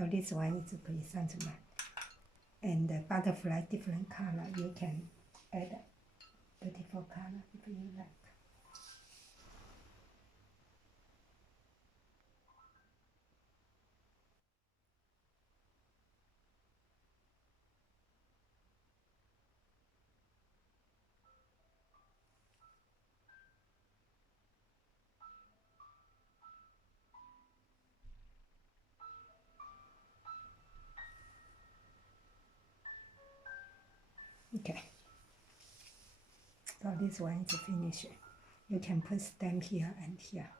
So this one is chrysanthemum. And the butterfly different color, you can add beautiful color if you like. Okay. So this one is finished. You can put stem here and here.